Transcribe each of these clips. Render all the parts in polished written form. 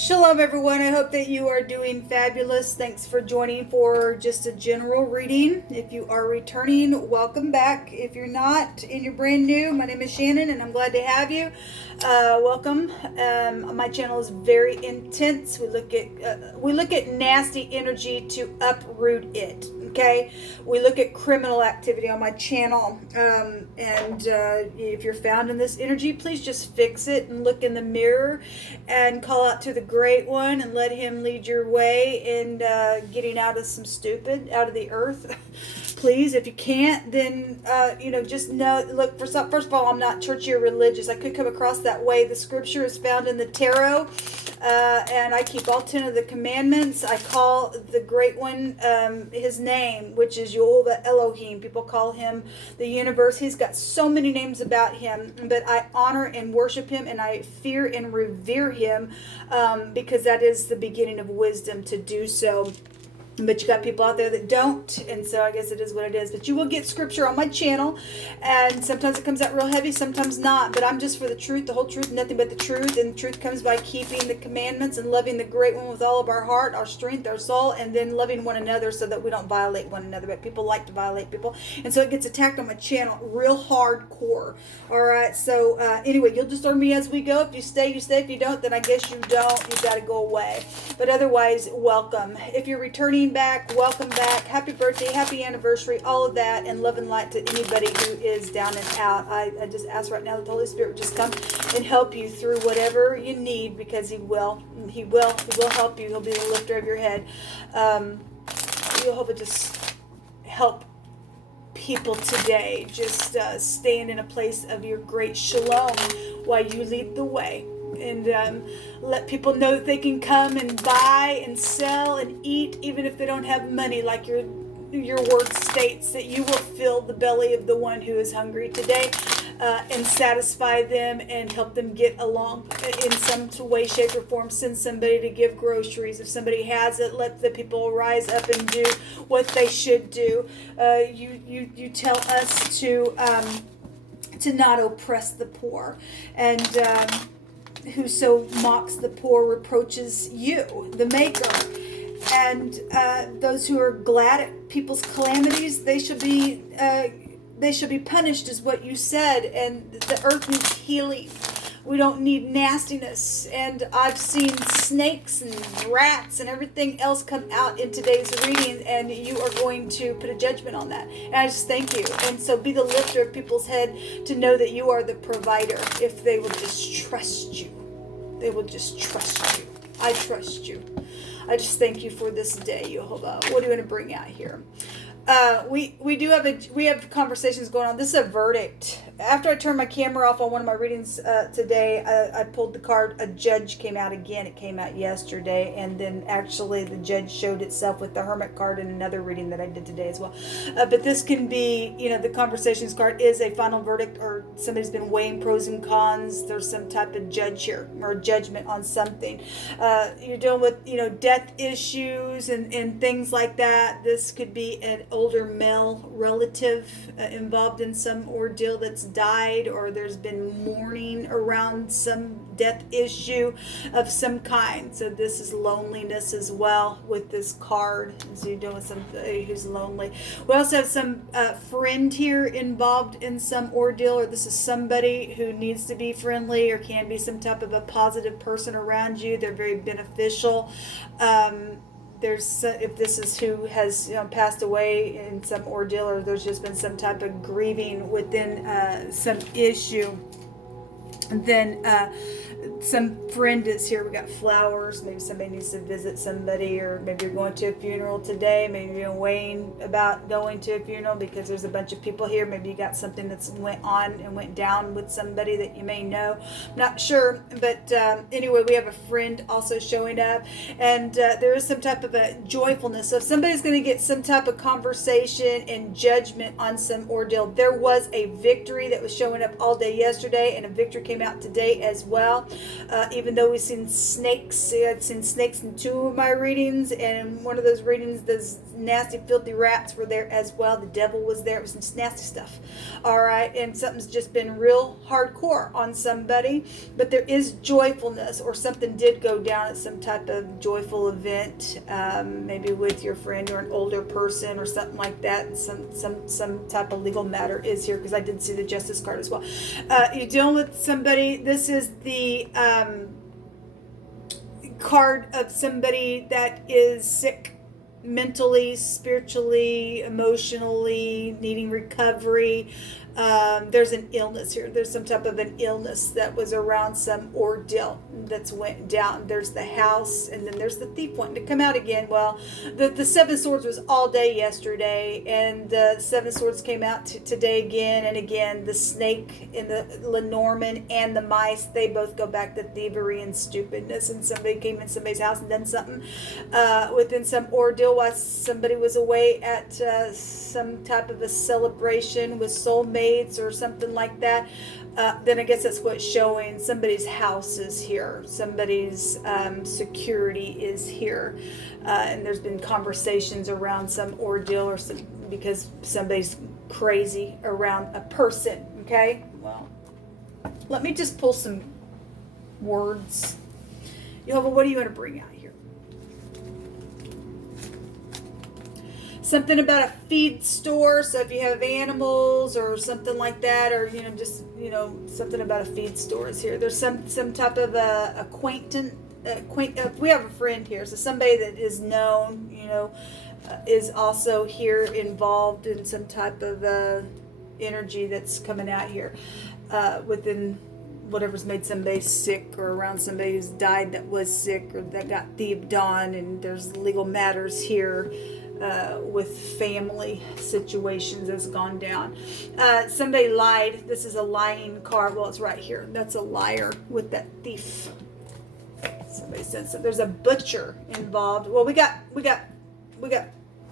Shalom, everyone. I hope that you are doing fabulous. Thanks for joining for just a general reading. If you are returning, welcome back. If you're not and you're brand new, my name is Shannon, and I'm glad to have you. Welcome. My channel is very intense. We look at nasty energy to uproot it. Okay, we look at criminal activity on my channel, and if you're found in this energy, please just fix it and look in the mirror and call out to the Great One and let him lead your way in getting out of some stupid out of the earth. Please, if you can't, then just know. Look, first of all, I'm not churchy or religious. I could come across that way. The scripture is found in the tarot, and I keep all 10 of the commandments. I call the Great One his name, which is Yehovah Elohim. People call him the universe. He's got so many names about him, but I honor and worship him, and I fear and revere him because that is the beginning of wisdom to do so. But you got people out there that don't, and so I guess it is what it is. But you will get scripture on my channel, and sometimes it comes out real heavy, sometimes not. But I'm just for the truth, the whole truth, nothing but the truth. And the truth comes by keeping the commandments and loving the Great One with all of our heart, our strength, our soul, and then loving one another so that we don't violate one another. But people like to violate people, and so it gets attacked on my channel real hardcore. All right, so anyway, you'll just learn me as we go. If you stay, you stay. If you don't, then I guess you don't. You've got to go away. But otherwise, welcome. If you're returning back, welcome back. Happy birthday, happy anniversary, all of that, and love and light to anybody who is down and out. I just ask right now that the Holy Spirit would just come and help you through whatever you need, because He will help you. He'll be the lifter of your head. You'll hope it just help people today. Just stand in a place of your great shalom while you lead the way. And let people know that they can come and buy and sell and eat, even if they don't have money, like your word states, that you will fill the belly of the one who is hungry today, and satisfy them and help them get along in some way, shape, or form. Send somebody to give groceries. If somebody has it, let the people rise up and do what they should do. You tell us to not oppress the poor, and whoso mocks the poor reproaches you, the Maker. And those who are glad at people's calamities, they shall be punished, is what you said. And the earth needs healing. We don't need nastiness. And I've seen snakes and rats and everything else come out in today's reading, and you are going to put a judgment on that. And I just thank you. And so be the lifter of people's head to know that you are the provider. If they will just trust you, they will just trust you. I trust you. I just thank you for this day, Yehovah. What do you want to bring out here? We have conversations going on. This is a verdict. After I turned my camera off on one of my readings today, I pulled the card. A judge came out again. It came out yesterday, and then actually the judge showed itself with the Hermit card in another reading that I did today as well. But this can be, the conversations card is a final verdict, or somebody's been weighing pros and cons. There's some type of judge here, or judgment on something. You're dealing with, death issues and things like that. This could be an older male relative involved in some ordeal that's died, or there's been mourning around some death issue of some kind. So this is loneliness as well with this card. So you're dealing with somebody who's lonely. We also have some friend here involved in some ordeal, or this is somebody who needs to be friendly, or can be some type of a positive person around you. They're very beneficial. If this is who has passed away in some ordeal, or there's just been some type of grieving within some issue, then some friend is here. We got flowers. Maybe somebody needs to visit somebody, or maybe you're going to a funeral today. Maybe you're weighing about going to a funeral because there's a bunch of people here. Maybe you got something that's went on and went down with somebody that you may know. I'm not sure, but anyway, we have a friend also showing up, and there is some type of a joyfulness. So if somebody's going to get some type of conversation and judgment on some ordeal, there was a victory that was showing up all day yesterday, and a victory came came out today as well. Even though we've seen snakes, I've seen snakes in 2 of my readings, and in one of those readings, those nasty, filthy rats were there as well. The devil was there. It was some nasty stuff. All right, and something's just been real hardcore on somebody, but there is joyfulness, or something did go down at some type of joyful event, maybe with your friend or an older person or something like that, and some type of legal matter is here, because I did see the Justice card as well. You're dealing with somebody. This is the card of somebody that is sick mentally, spiritually, emotionally, needing recovery. There's an illness here. There's some type of an illness that was around some ordeal that's went down. There's the house, and then there's the thief wanting to come out again. Well, the 7 swords was all day yesterday, and the 7 swords came out today again and again. The snake and the Lenormand and the mice, they both go back to thievery and stupidness, and somebody came in somebody's house and done something within some ordeal while somebody was away at some type of a celebration with soulmates or something like that. Then I guess that's what's showing. Somebody's house is here. Somebody's security is here. And there's been conversations around some ordeal or some, because somebody's crazy around a person. Okay? Well, let me just pull some words. Jehovah, what do you want to bring out here? Something about a feed store. So if you have animals or something like that, or just something about a feed store is here. There's some type of acquaintance. We have a friend here, so somebody that is known, is also here, involved in some type of energy that's coming out here within whatever's made somebody sick, or around somebody who's died that was sick, or that got thieved on, and there's legal matters here. With family situations that's gone down. Somebody lied. This is a lying card. Well, it's right here. That's a liar with that thief. Somebody said so. There's a butcher involved. Well, we got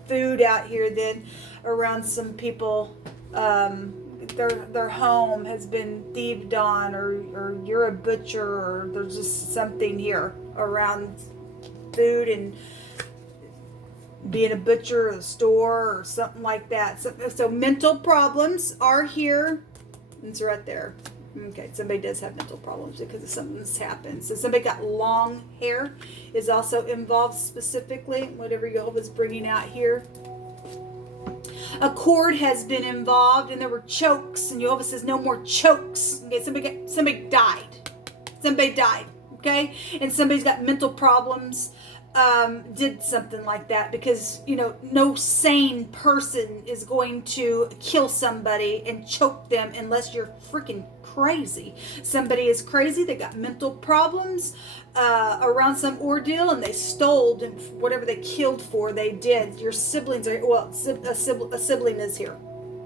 food out here then around some people. Their home has been thieved on, or you're a butcher, or there's just something here around food and being a butcher or a store or something like that. So mental problems are here. It's right there. Okay, somebody does have mental problems because of something that's happened. So somebody got long hair is also involved specifically, whatever Jehovah's bringing out here. A cord has been involved, and there were chokes, and Jehovah says no more chokes. Okay, somebody died. Somebody died, okay? And somebody's got mental problems. Did something like that, because no sane person is going to kill somebody and choke them unless you're freaking crazy. Somebody is crazy. They got mental problems around some ordeal, and they stole, and whatever they killed for, they did. Your siblings are, well, a sibling is here.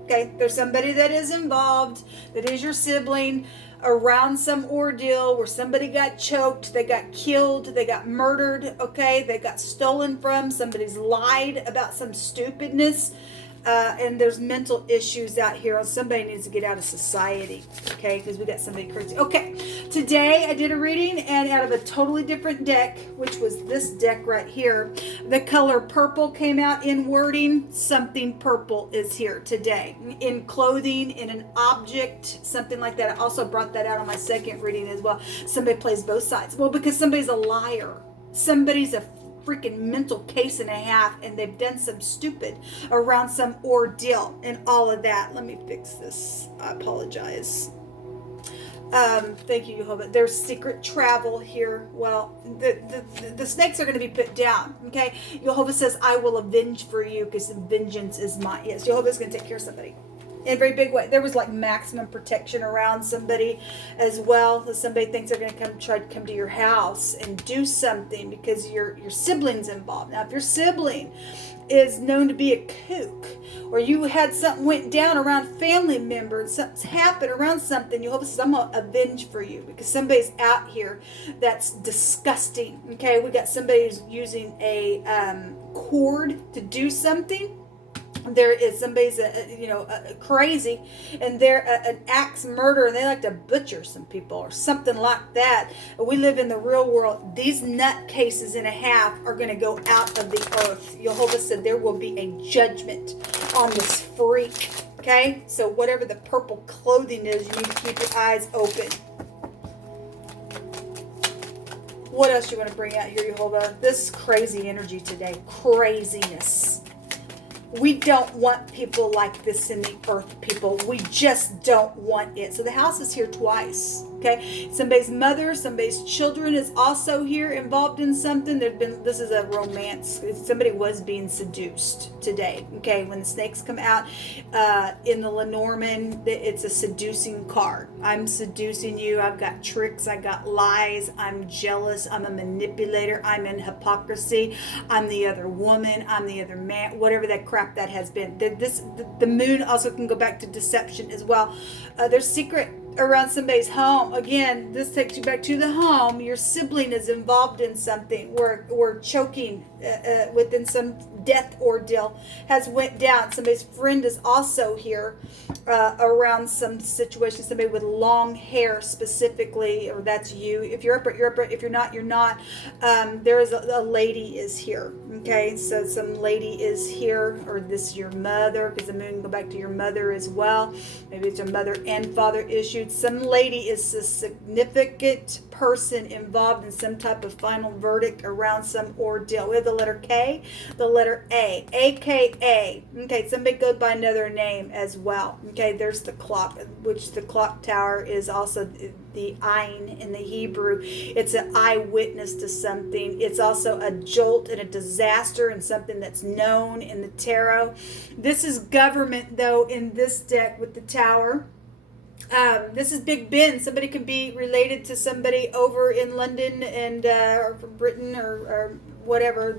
Okay, there's somebody that is involved, that is your sibling, around some ordeal where somebody got choked, they got killed, they got murdered, okay, they got stolen from, somebody's lied about some stupidness, and there's mental issues out here, or somebody needs to get out of society, okay, because we got somebody crazy. Okay, today I did a reading, and out of a totally different deck, which was this deck right here, the color purple came out in wording. Something purple is here today, in clothing, in an object, something like that. I also brought that out on my second reading as well. Somebody plays both sides. Well, because somebody's a liar. Somebody's a freaking mental case and a half, and they've done some stupid around some ordeal and all of that. Let me fix this. I apologize. Thank you, Jehovah. There's secret travel here. Well, the snakes are going to be put down. Okay, Jehovah says, "I will avenge for you, because vengeance is mine." Yes, Jehovah's going to take care of somebody in a very big way. There was like maximum protection around somebody as well. So somebody thinks they're going to try to come to your house and do something because your sibling's involved. Now, if your sibling is known to be a kook, or you had something went down around family members, something's happened around something, Jehovah says, I'm going to avenge for you, because somebody's out here that's disgusting. Okay, we got somebody who's using a cord to do something. there is somebody's crazy, and they're an axe murderer, and they like to butcher some people or something like that. We live in the real world. These nutcases and a half are going to go out of the earth. Jehovah said there will be a judgment on this freak. Okay, so whatever the purple clothing is, you need to keep your eyes open. What else you want to bring out here, Jehovah? This crazy energy today. Craziness. We don't want people like this in the earth, people. We just don't want it. So the house is here twice. Okay, somebody's mother, somebody's children is also here involved in something. This is a romance. Somebody was being seduced today. Okay, when the snakes come out in the Lenormand, it's a seducing card. I'm seducing you. I've got tricks. I got lies. I'm jealous. I'm a manipulator. I'm in hypocrisy. I'm the other woman. I'm the other man. Whatever that crap that has been. The moon also can go back to deception as well. There's secret around somebody's home. Again, this takes you back to the home. Your sibling is involved in something. We're choking within some death ordeal has went down. Somebody's friend is also here around some situation. Somebody with long hair specifically, or that's you. If you're up, you're up. If you're not, you're not. There is a lady is here. Okay, so some lady is here, or this is your mother, because the moon can go back to your mother as well. Maybe it's your mother and father issued. Some lady is a significant person involved in some type of final verdict around some ordeal. We have the letter K, the letter A, AKA. Okay, somebody goes by another name as well. Okay, there's the clock, which the clock tower is also the Ein in the Hebrew. It's an eyewitness to something. It's also a jolt and a disaster and something that's known in the tarot. This is government, though, in this deck with the tower. This is Big Ben. Somebody could be related to somebody over in London and or from Britain or whatever.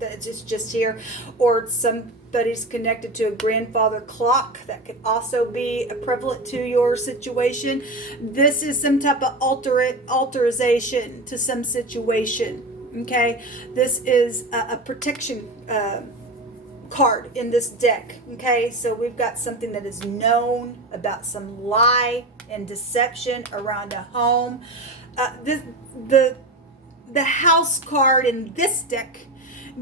It's just here, or somebody's connected to a grandfather clock. That could also be prevalent to your situation. This is some type of alteration to some situation. Okay, this is a protection card in this deck. Okay, so we've got something that is known about some lie and deception around a home. The house card in this deck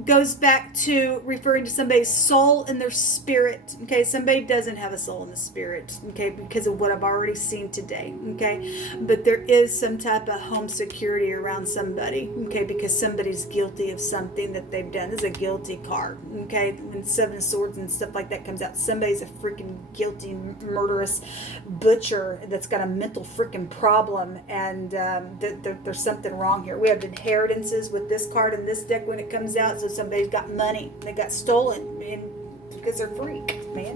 goes back to referring to somebody's soul and their spirit. Okay, somebody doesn't have a soul and a spirit, okay, because of what I've already seen today. Okay, but there is some type of home security around somebody, okay, because somebody's guilty of something that they've done. This is a guilty card. Okay, when Seven of Swords and stuff like that comes out, somebody's a freaking guilty, murderous butcher that's got a mental freaking problem, and there's something wrong here. We have inheritances with this card in this deck when it comes out. So somebody's got money, they got stolen, and because they're freak, man.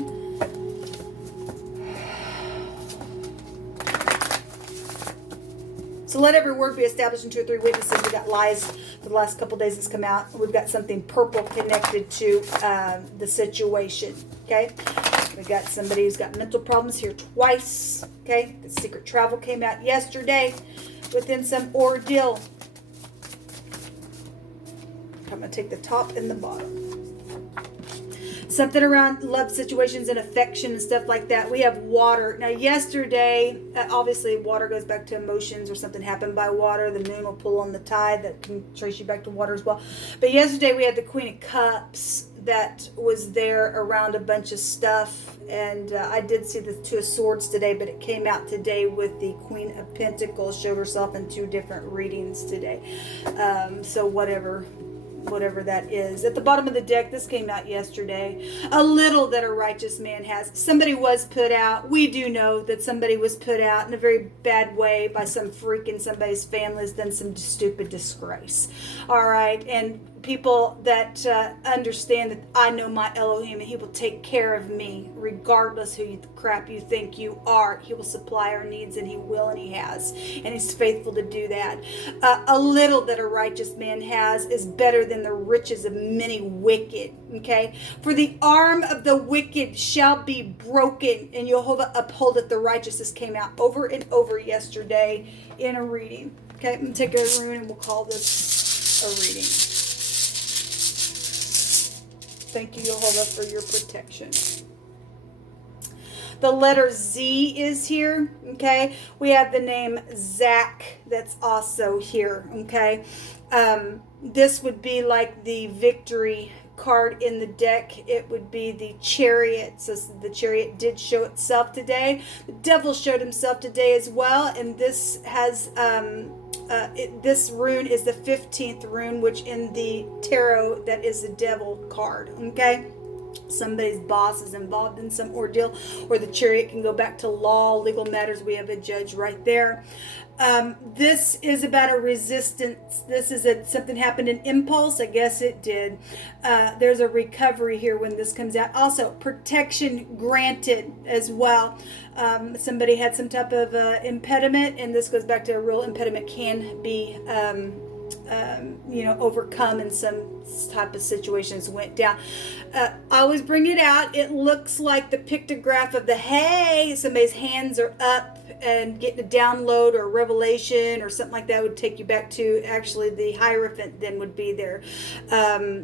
So let every word be established in 2 or 3 witnesses. We got lies for the last couple days that's come out. We've got something purple connected to the situation. Okay, we got somebody who's got mental problems here twice. Okay, the secret travel came out yesterday within some ordeal. I'm going to take the top and the bottom. Something around love situations and affection and stuff like that. We have water. Now, yesterday, obviously, water goes back to emotions, or something happened by water. The moon will pull on the tide. That can trace you back to water as well. But yesterday, we had the Queen of Cups that was there around a bunch of stuff. And I did see the Two of Swords today, but it came out today with the Queen of Pentacles. Showed herself in 2 different readings today. So whatever that is. At the bottom of the deck, this came out yesterday. A little that a righteous man has. Somebody was put out. We do know that somebody was put out in a very bad way by some freak in somebody's family has done some stupid disgrace. All right. And people that understand that I know my Elohim and he will take care of me regardless who the crap you think you are. He will supply our needs, and he will, and he has, and he's faithful to do that. A little that a righteous man has is better than the riches of many wicked. Okay, for the arm of the wicked shall be broken, and Jehovah upholdeth the righteous. This came out over and over yesterday in a reading. Okay, I'm going to take a rune and we'll call this a reading. Thank you, Jehovah, for your protection. The letter Z is here, okay? We have the name Zach that's also here, okay? This would be like the victory card in the deck. It would be the Chariot. So the Chariot did show itself today. The Devil showed himself today as well, and this has this rune is the 15th rune, which in the tarot that is the Devil card, okay? Somebody's boss is involved in some ordeal, or the Chariot can go back to law, legal matters. We have a judge right there. This is about a resistance. This is something happened in impulse. I guess it did. There's a recovery here when this comes out. Also, protection granted as well. Somebody had some type of impediment, and this goes back to a real impediment can be overcome in some type of situations went down. I always bring it out. It looks like the pictograph of the hey, somebody's hands are up and getting a download or a revelation or something like that would take you back to actually the Hierophant then would be there.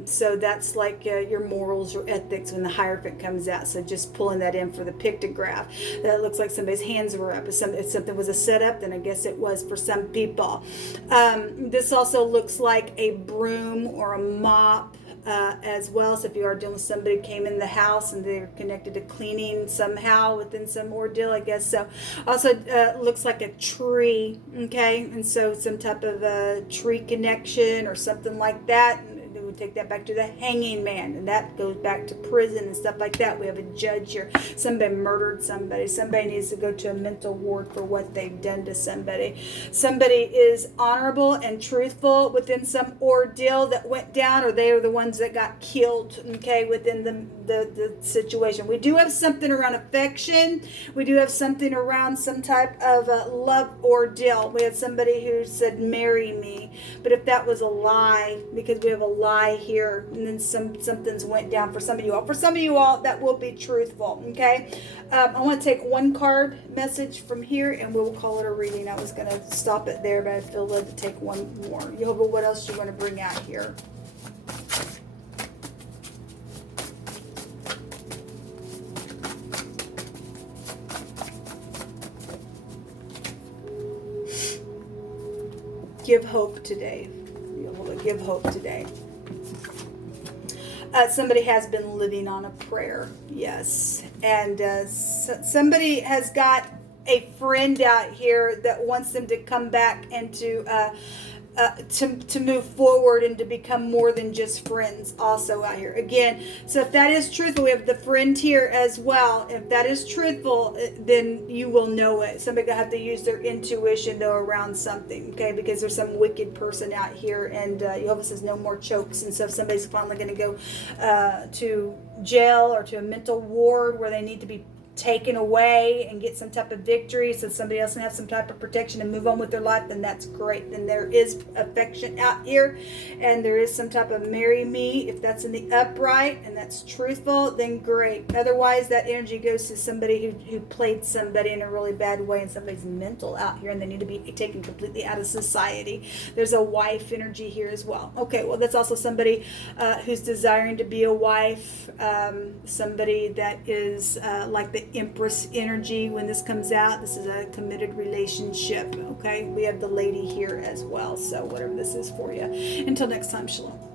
So that's like your morals or ethics when the Hierophant comes out. So just pulling that in for the pictograph. That looks like somebody's hands were up. If something was a setup, then I guess it was for some people. This also looks like a broom or a mop as well. So if you are dealing with somebody who came in the house and they're connected to cleaning somehow within some ordeal, I guess. So also looks like a tree, okay? And so some type of a tree connection or something like that. We would take that back to the hanging man, and that goes back to prison and stuff like that. We have a judge here. Somebody murdered somebody. Somebody needs to go to a mental ward for what they've done to somebody. Somebody is honorable and truthful within some ordeal that went down, or they are the ones that got killed, okay, within the situation. We do have something around affection. We do have something around some type of love ordeal. We had somebody who said, marry me. But if that was a lie, because we have a lie here, and then something's went down for some of you all. For some of you all, that will be truthful, okay? I want to take one card message from here, and we'll call it a reading. I was going to stop it there, but I feel led to take one more. Jehovah, what else do you want to bring out here? Give hope today. Jehovah, give hope today. Somebody has been living on a prayer, yes. And somebody has got a friend out here that wants them to come back and to move forward and to become more than just friends also out here. Again, so if that is truthful, we have the friend here as well. If that is truthful, then you will know it. Somebody going to have to use their intuition, though, around something, okay? Because there's some wicked person out here, and Jehovah says no more chokes. And so if somebody's finally going to go to jail or to a mental ward where they need to be taken away and get some type of victory so somebody else can have some type of protection and move on with their life, then that's great. Then there is affection out here, and there is some type of marry me. If that's in the upright and that's truthful, then great. Otherwise, that energy goes to somebody who played somebody in a really bad way, and somebody's mental out here and they need to be taken completely out of society. There's a wife energy here as well. Okay, well, that's also somebody who's desiring to be a wife, somebody that is like the Empress energy. When this comes out, this is a committed relationship, okay? We have the lady here as well, so whatever this is for you. Until next time, shalom.